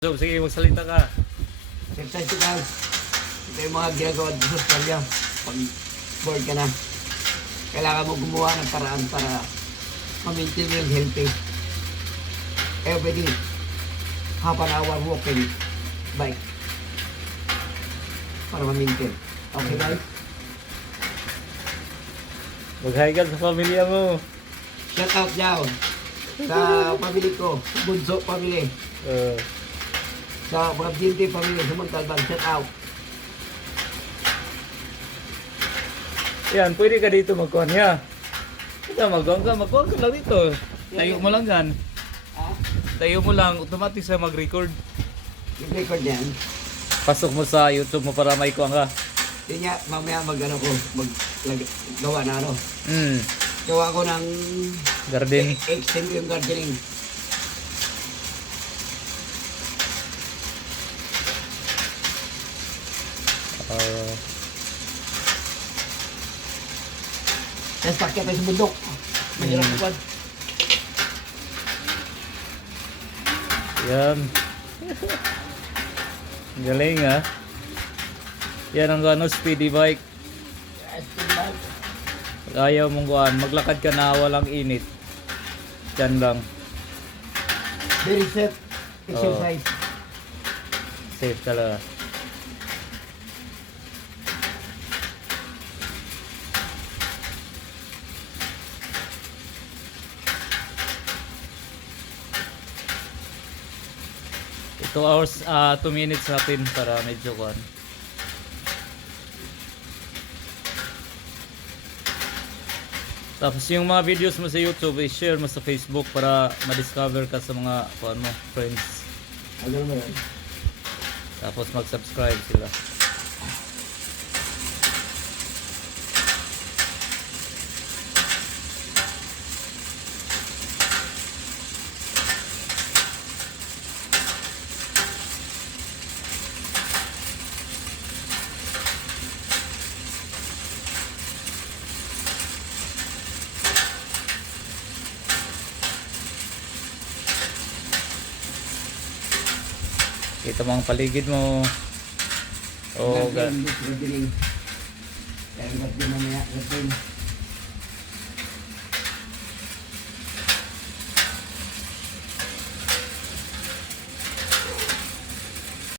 So, sige, magsalita ka. Exercise guys. Ito yung mga ginagawa dito sa Australia. Pag bored ka na, kailangan mo gumawa ng paraan para ma-maintain mo yung healthy. Kaya pwede half an hour walking bike para ma-maintain. Okay guys? Mag-hi ka sa pamilya mo. Shout out down sa pamilya ko, Bunso pamilya. Sa mga Dinte pamilya, sa Montalban, shout out. Yan, pwede ka dito magkuhan niya. Ito, magkuhan ka lang dito. Tayo mo lang yan. Ha? Tayo mo lang, automatic sa mag-record. Yung record yan. Pasok mo sa YouTube mo para may kuhan ka. Yun nga, mamaya gawa na ano. Gawa ko ng Garden. extend yung gardening. Tapos pakyat tayo sa bundok. Mahirap po. Yan. Galing ha. Yan ang gano, speedy bike. Pag ayaw mong kuhan, maglakad ka na walang init. Yan lang. Very safe exercise. Safe talaga. Two hours, 2 minutes natin para medyo kuhan. Tapos yung mga videos mo sa YouTube, i-share mo sa Facebook para ma-discover ka sa mga kuhan mo, friends. Ano mo yun? Tapos mag-subscribe sila. Kita mo ang paligid mo. Oh, Gardening. Kaya gardening mamaya. Gardening.